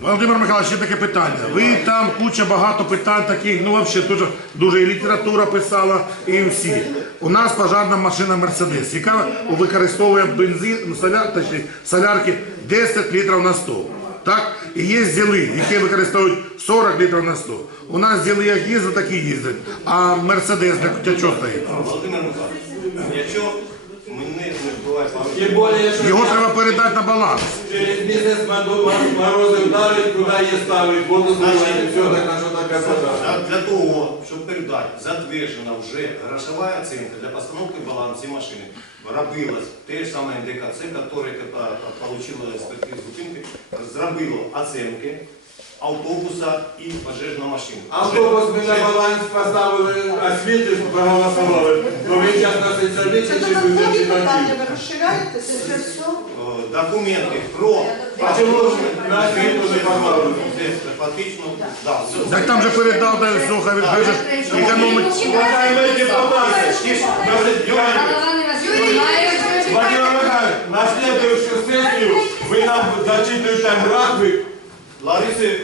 Володимир Михайлович, ще таке питання. Ви там куча багато питань таких, ну взагалі дуже, дуже і література писала, і всі. У нас пожарна машина Мерседес, яка використовує бензин, ну, соляр, точніше, солярки 10 літрів на 100. Так? І є зіли, які використовують 40 літрів на 100. У нас зіли як їздять, так і їздять. А Мерседес для чого стоїть? Володимир Михайлович, якщо мене що Його треба передати на баланс. через місяць морози морози вдарить, куди її ставить, воду зливати, все, так на що таке пожар. для, для того, щоб передати, затверджена вже грошова оцінка для постановки балансу машини, робилась те ж саме НДКЦ, яке отримало експертизу зупинки, зробило оцінки автобуса і пожежної машини. Автобус ми на баланс поставили, а освіти проголосували. Ну він зараз на Це соціалісті чи додаткові визначить питання, ви розширяєте, це вже все. Е, Документи про А чому ж на освіту не поставили? Фактично, да, все. Так там же передав, дай слухай, він каже, економить. Уважаемые депутаты, Владимир Михайлович, на следующую сессию вы нам зачитываете график Лариси